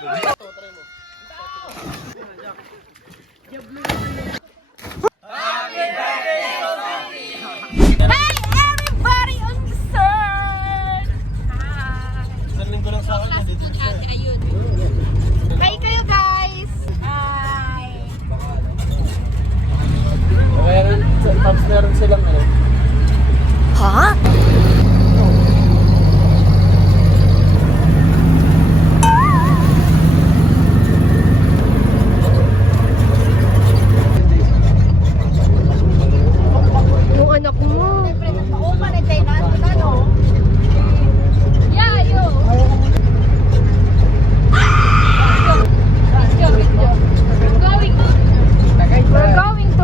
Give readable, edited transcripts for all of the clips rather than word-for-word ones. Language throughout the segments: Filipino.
everybody on the sun! Hi kayo guys! Hi! Meron silang ano. Ha? Yung anak mo. Yeah, yo. We're going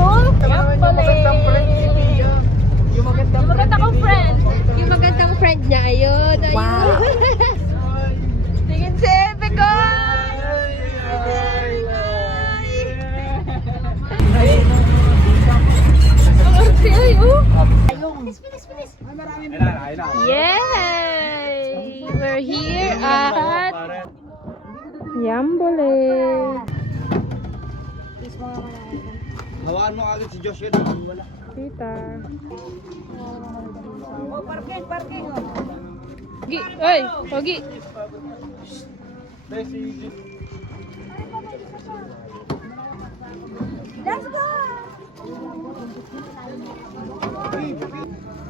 to yung maganda kong friend. Yung magandang friend niya, ayun. Wow. Tingin si Ebe ko. Yay! We're here at Yambole. Hawaan mo agad si Josh yun. Wala. Kita. Oh, parking. Gi, oy, Pogi. Let's go!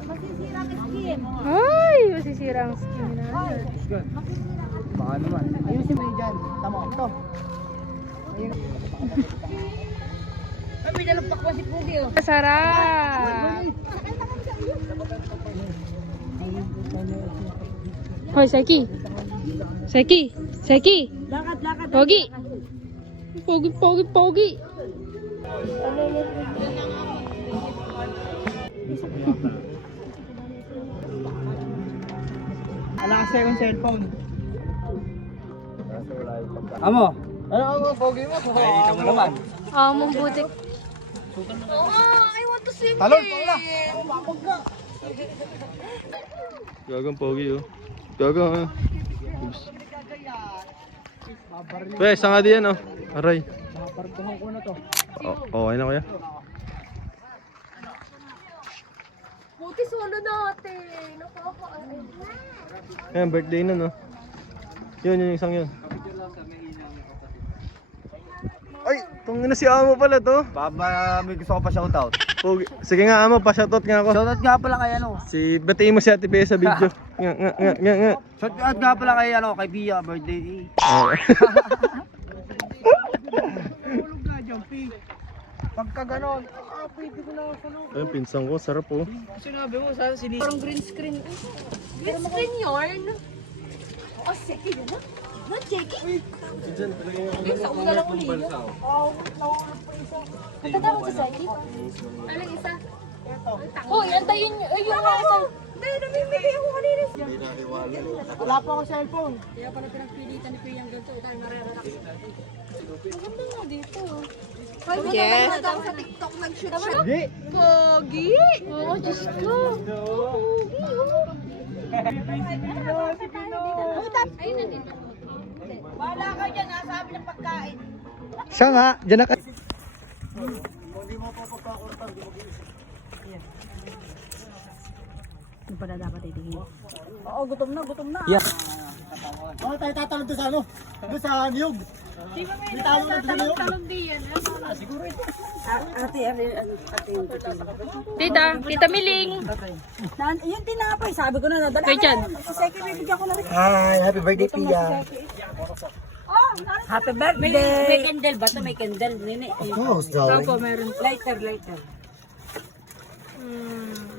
Masisira ang skin. Ay, masisira ang skin na. Baka naman. Ayusin mo yun dyan. Tama ito. Ay, pinalagpak pa si Pugi, oh. Sarap. Hoy, Seki. Lakad. Pogi. Pogi. Wala kasi akong cellphone. Amo? Ano ang pogi mo? Ay, dito mo naman. Mong butik. I want to swim Talon, here. wala. Gagang pogi oh. Gagang. Oops. Weh, sanga diyan oh. Aray. Partuhan ko na to. Okay na kuya. Buti solo natin. Ayan, birthday na no. Yun yung isang yun. Ay, tungin na si Amo pala to. Baba, may gusto ko pa shoutout. Pogi. Sige nga Amo, pa-shoutout nga ako. Shoutout nga pala kay ano. Batiin mo si Ate Bea sa video. Nga. Shoutout nga pala kay ano, kay Bia, birthday. Oh. Tulog nga, Jumpy. Pagka ganon, pwede ko na ako sa loob. Ayun, pinsan ko, sarap oh. Sinabi mo, saan sini? Parang green screen. Green screen yarn? Oh, seki yun na. Not checking. Yung sa una lang uli yun. Ang tanda ko sa seki. Anong isa? Hoy, antayin nyo. Ay, yung nasa. Hindi, namimili ako kanina. Wala pa ako cellphone. Kaya pala pinagpilitan ni Kuya ang ganito. Dahil marerelax. Maganda nga dito. Yes. Sa TikTok nag-shoot siya. Hindi. Pogi! Oo, Diyos ko. Pogi, oh. Ayun na dito. Wala ka dyan, nasabi ng pagkain. Siya nga, dyan na ka. Ano pala dapat itingin? Oo, gutom na. Yeah. Oh, tayo tatalon doon sa ano? Doon sa niyog. Di ba may May tawag na doon sa niyog. talong di yan? Siguro ito. Ate, Tita Miling. Yung tinapay, sabi ko na nadala. Kay Chan. Si Seki, bibigyan ko na rin. Hi, happy birthday, Pia. Oh, happy birthday! May candle ba ito? May candle, nene. Of course, darling. Meron. Lighter.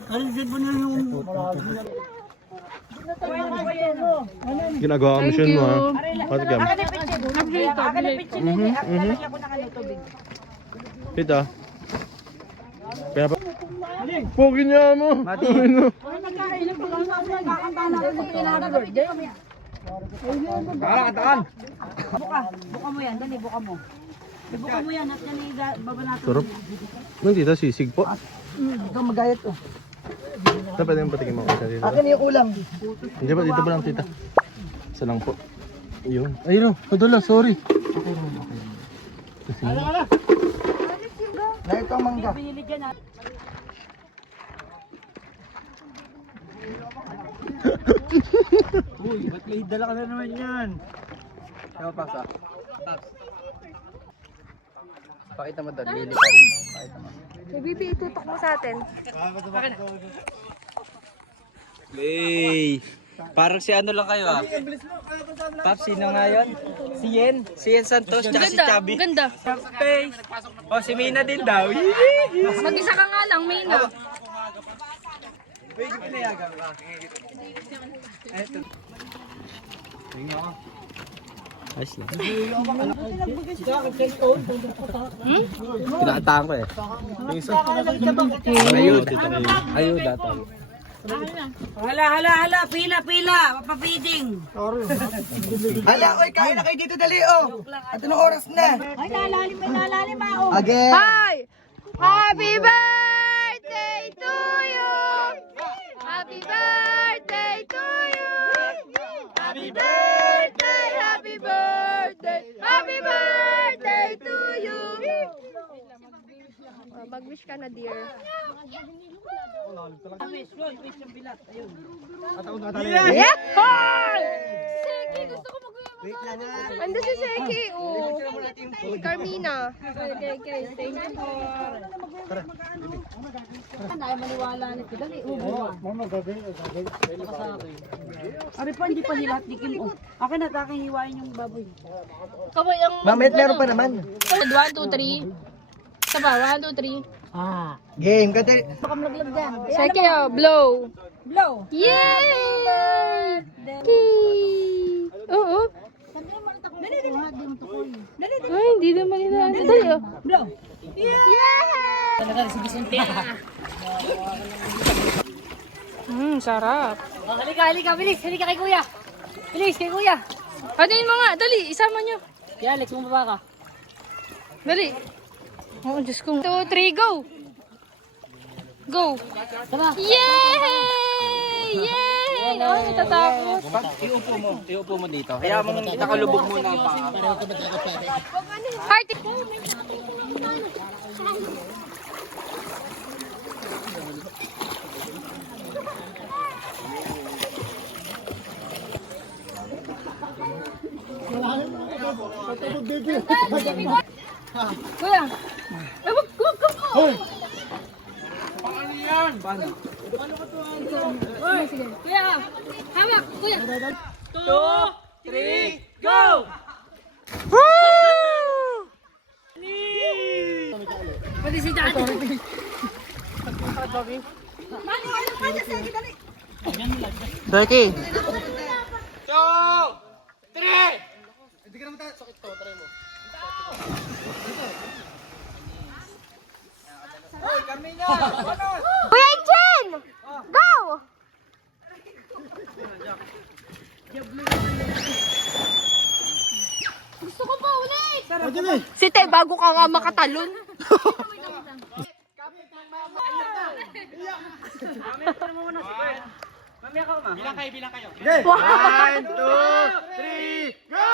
Ano din mo na yung... Ginagawa mo siya mo ha. Patigam. Kita. Kaya pa. Pogi niya mo. Mati. Kakataan. Buka mo yan, dali, buka mo. Buka mo yan, at yan ibaba natin. Sarap. Nung tita, sisig po. Ikaw magayat oh. Dapat yung patikin mo kasi dito. Akin yung ulam. Hindi ba dito ba lang tita? Isa lang po. Ayun. Ayun, padala, sorry. Na ito ang mangga. Binili dyan ha. Uy, ba't may dala ka na naman yan? Kaya pasa. Pakita mo doon, lilipad. Pakita mo. Hey, Bibi, itutok mo sa atin. Hey, parang si ano lang kayo ah. Pap, sino nga yun? Si Yen? Si Yen Santos, tsaka si Chubby. Ganda. Hey. Oh, si Mina din daw. Mag-isa ka nga lang, Mina. Pwede pinayagan ka. Eto. Ayos lang. Kinakataan ko eh. Yung isa. Ayuda tayo. Hala, pila, papapiding. Hala, oy, kain na kayo dito, dali, oh. At anong oras na? Ay, nalalim ako. Again. Hi! Happy birthday to you! Happy birthday to you! Happy birthday, happy birthday, happy birthday to you! Mag-wish ka na, dear. Yeah! Seki! Gusto ko Wait lang na. Ando si Seki, oh. Carmina. Okay, thank you po. Ay, maniwala nito. Dali, Ari pa, hindi pa nila tikim. Oh. Akin na, aking hiwain yung baboy. Kamay ang... Mamit meron pa naman. 1, 2, 3. Saba, 1, 2, 3. Game, kadali. Baka malaglag dyan. Seki, oh, blow. Blow. Yay! Oo. Ay, hindi naman ina. Dali, oh. Blow. Sarap. Halika, bilis. Halika kay kuya. Bilis, kay kuya. Patayin mo nga, dali, isama nyo. Kaya Alex, bumaba ka. Dali. Oh, Diyos ko. 2, 3, go! Go! Tara. Yay! Yay! Ay, natatakot. Iupo mo dito. Kaya mong nakalubog muna ang paa. Heart! Kuya! Ay, wag! Sige. Kuya! Hawak! Kuya! 2, 3, go! Pati si Daddy. Seki. 2, 3! Kuya Chen! Go! Gusto ko pa ulit! Si Te, bago ka nga makatalon. Bilang kayo. 1, 2, 3, go!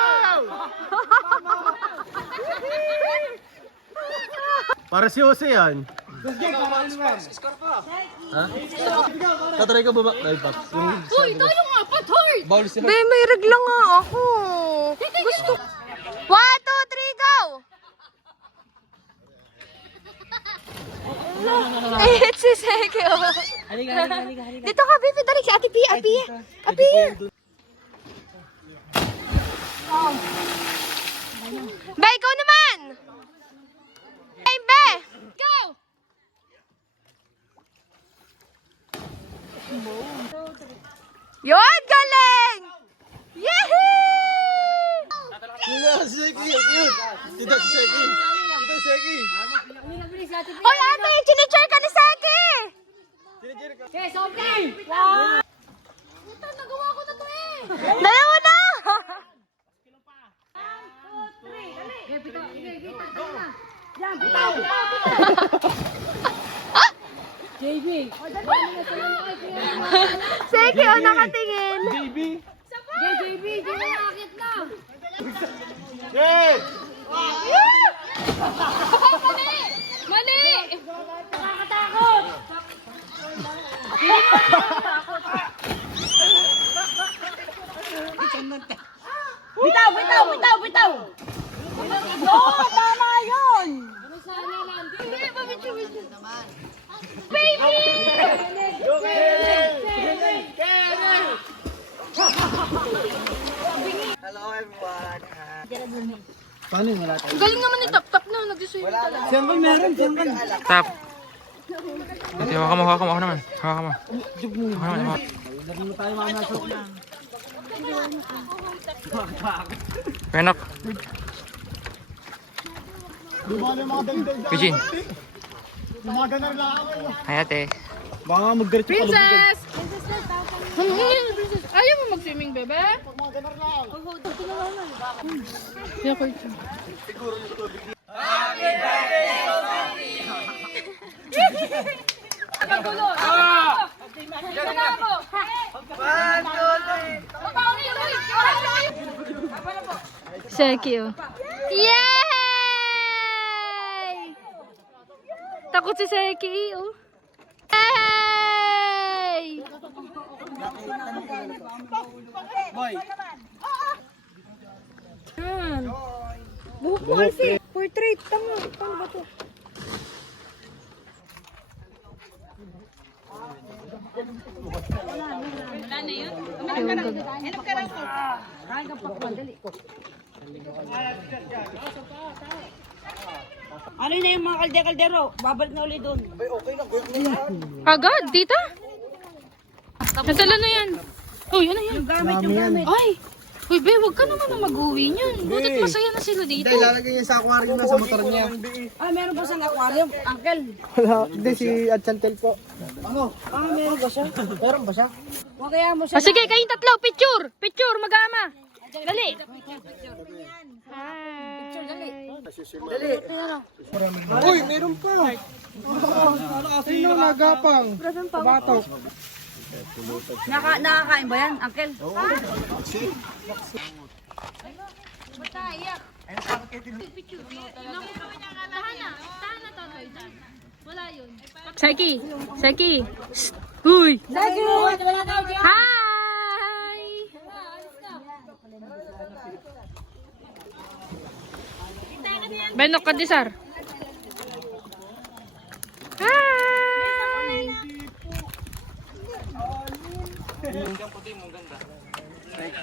Para si Jose yan. Ha? Tatry ko baba. Ay, Paps. Uy, tayo nga, patard! Bawal siya. Be, may regla nga ako. Gusto... 1, 2, 3, go! Eh, si Seki, oh. Halika. Dito ka, baby. Dali, si Ate Pia. Pia. Be, ikaw naman! Time, Be! Go! Yun, galing! Yehey! Si Seki. Dito si Seki. Hoy, ate! Chinichir ka ni Seki! Okay, something! Puta, nagawa ko na to eh! Dalawa na! Yan, bitaw! JB! Seki, oh, nakatingin. JB, di mo nakakit na! Mali! Nakakatakot! Bitaw, bitaw, bitaw, bitaw! Oo, tama yun! Hindi, pabityo-bityo. Baby! Paano yung wala tayo? Ang galing naman ni Tap-Tap na, nag-swimming talaga. Siyang ba meron? Siyang ba? Tap. Ito, hawakan mo, hawakan mo. Ako naman. Hawakan mo. Ako naman, hawakan. Lagi mo tayo mamasok na. Penok. Lumali mga dagdag. Eugene. Lumaga na rin lang ako. Hi, ate. Baka mag-diretso pa Princess! Princess! Ayaw mo mag-swimming, bebe? Kaya ko ito. Magulo! Sana ako! Seki, oh. Yay! Takot si Seki, oh. Yay! Boy. Yan. Buhok mo kasi. Portrait. Tama. Paano ba to? Ano na yung mga kalde-kaldero? Babalik na ulit doon. Agad, tita? Nasala na yan. Uy, ano yan? Yung gamit. Ay! Uy, be, wag ka naman na mag-uwi niyan. Butit masaya na sila dito. Hindi, lalagay niya sa aquarium na sa motor niya. Ah, meron ba siyang aquarium? Uncle. Wala, hindi si Adchantel po. Ah, meron ba siya? Meron ba siya? Huwag kaya mo siya. Sige, kayong tatlo. Picture! Picture, mag-ama. Dali. Hi. Uy, meron pa. Sino nagapang? Batok. Nakakain ba yan, Uncle? Seki. Seki. Uy. Thank you! Hi. Benok Kadisar. Hi.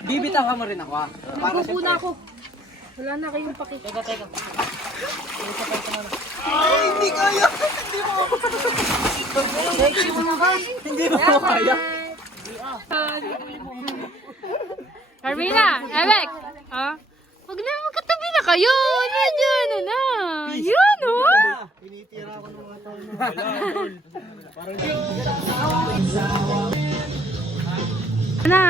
Bibitaw ka mo rin ako, ah. Magupo na ako. Wala na kayong paki. Hindi mo kaya. Carmina, Ebek. Ah? Huwag na, magkatabi na kayo. Nandiyan, ano na. Yun, oh. Tinitira ko ng mga tao. Na.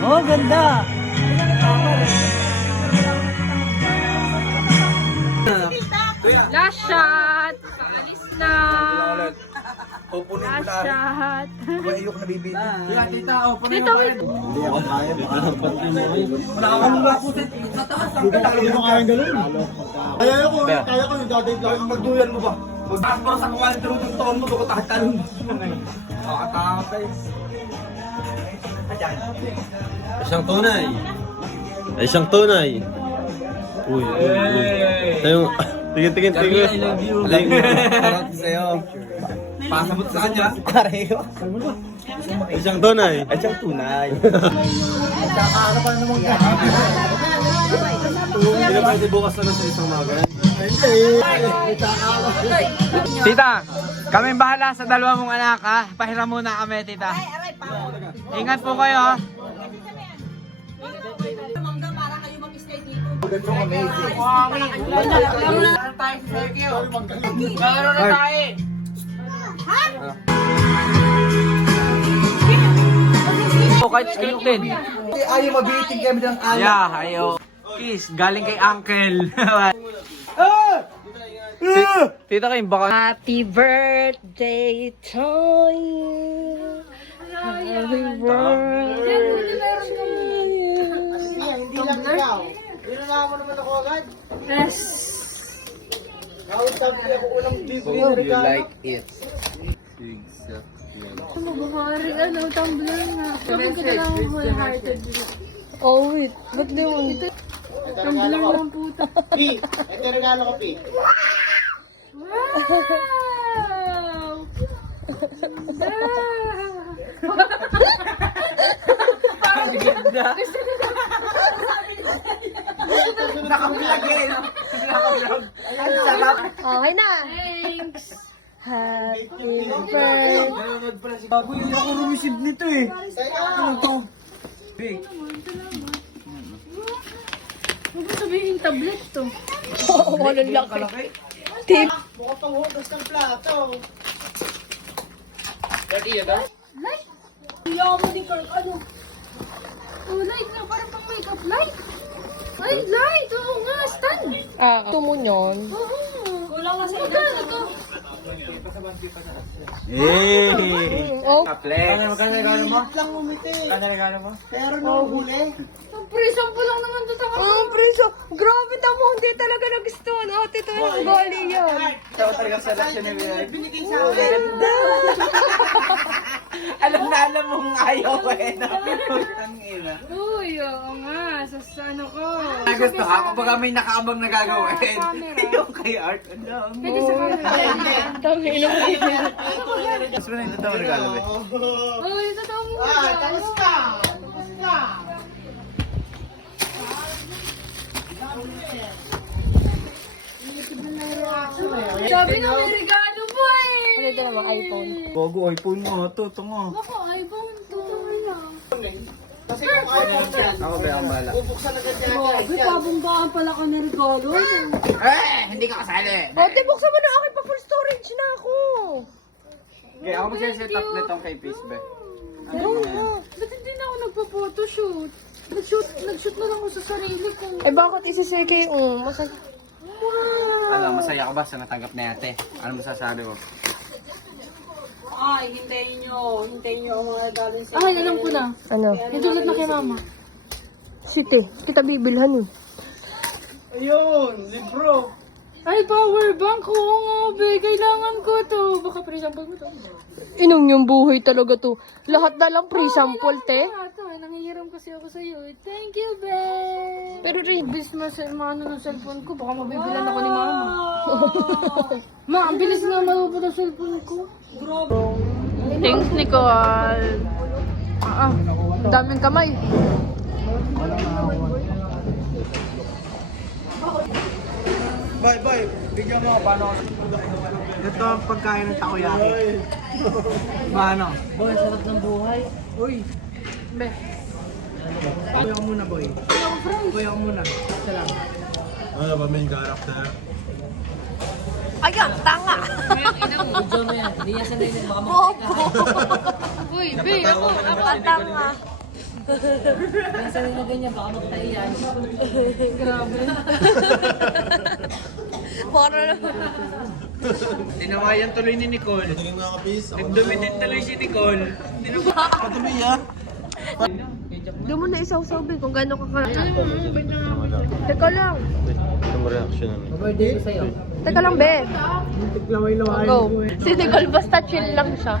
Oh, ganda. Last shot. Paalis na. Last shot. Ayok na bibili. Yeah, tita, Dito, wait. Hindi ako kaya. Wala akong maputin sa taas. Hindi mo kaya gano'n. Kaya ko yung dadayag lang. Magduyan mo ba? Magtaas para sa kuwan. Pero yung taon mo, baka tahatalon. Makatapay. Isang tunay. Isang tunay. Uy, uy, uy. Tayong, tingin. I love you. Parang sa'yo. Pasabot sa kanya. Pareho. Isang tunay. Isang tunay. Nagkakaano pa naman ka. Hindi na pwede bukas na lang sa isang maga. Tita, kami bahala sa dalawa mong anak, ha? Pahiram muna kami, tita. Ingat po kayo, ha? Laro na tayo. kahit straight din. Ayaw mabiting kami ng anak. Yeah, ayaw. Kiss, galing kay Uncle. Tita kayo, baka... Happy birthday to you. Happy birthday. Hindi lang ikaw. Inunahan mo naman ako agad. Yes. Kahit sabi ako unang bibigyan ng regalo. it? Mabuhari, tumbler na. Sabi ko na lang wholehearted. Oh, wait. Ba't di mo? Tumbler lang puta. Pi, ito regalo ko, Pi. Wow! Nakabilag eh. Nakabilag. Ang sarap. Okay na. Thanks. Happy birthday. Nanonood pala si Bago. Hindi ako rumisib nito eh. Ano to? Huwag mo sabihin tablet to. Oo, walang laki. Tip. Mukha pang hugas ng plato. Light? Hindi ako din ka. Ano? Oh, light na. Parang pang makeup light. Ay, light. Oo nga, stand. Ito mo yun? Oo. Kulang kasi ito. Oh. Magkano regalo mo? Lang umiti. Ano regalo mo? Pero nahuhuli. Ang presyo po lang naman ito. Ang presyo. Grabe tamo. Hindi talaga nagustuhan. Oh, tito yung bali yan. Ito talaga sa relasyon na binigay sa akin. Ganda. Alam mong ayaw eh. Ang ina. Uy, oo nga. Sa ano ko. Gusto ka kapag may nakaabang na gagawin. Yung kay Art. Pwede sa camera. Tangin mo. Mas mo na yung totoo regalo eh. Uy, totoo mo. Tapos ka! Tapos ka! Sabi na may regalo po eh. Ano ito naman, iPhone? Bago iPhone mo, ito nga. Ako, iPhone to. Kasi kung iPhone yan, Ako ba ang bala? bubuksan agad niya. Grabe, pabunggaan pala ka ng regalo. Hindi ka kasali. Ate, buksan mo na akin pa, full storage na ako. Okay, ako mag-set up nitong kay Facebook. Ba't hindi na ako nagpa-photoshoot? Nag-shoot na lang ako sa sarili ko. Eh bakit isa-share kayo? Masaya. Wow! Ano, masaya ka ba sa natanggap na yate? Ano masasabi mo? Ay, hintayin nyo ang mga galing sa... Ay, alam ko na. Ano? Nadulat na kay mama. Site, kita bibilhan eh. Ayun, libro. Ay, power bank. Oo nga, be. Kailangan ko to. Baka pre-sample mo to. Inong yung buhay talaga to. Lahat na lang pre-sample, te. Nangihiram kasi ako sa'yo. Thank you, be. Pero rin, bis maano ng cellphone ko. Baka mabibilan ako ni mama. Ma, ang bilis nga malupot ang cellphone ko. Thanks, Nicole. Ang daming kamay. Bye, bigyan mo paano. Ito ang pagkain ng takoyaki. Paano? Boy, sarap ng buhay. Uy, Be. kuya ko muna, boy. Kuya ko muna. Salamat. Ano ba main character? Ayan, tanga. Video mo yan. Hindi yan sanay na baka makita. Uy, be, ako ang tanga. Hindi yan sanay na ganyan. Baka makita yan. Grabe. Para Tinawayan tuloy ni Nicole. Tingin mo ako, please. Nagdumitin tuloy si Nicole. doon mo na isaw-saw, be, kung gano'n ka Teka lang. Ano reaction namin? Birthday ko sa'yo. Teka lang, be. Laway-laway. Go. Si Nicole, basta chill lang siya.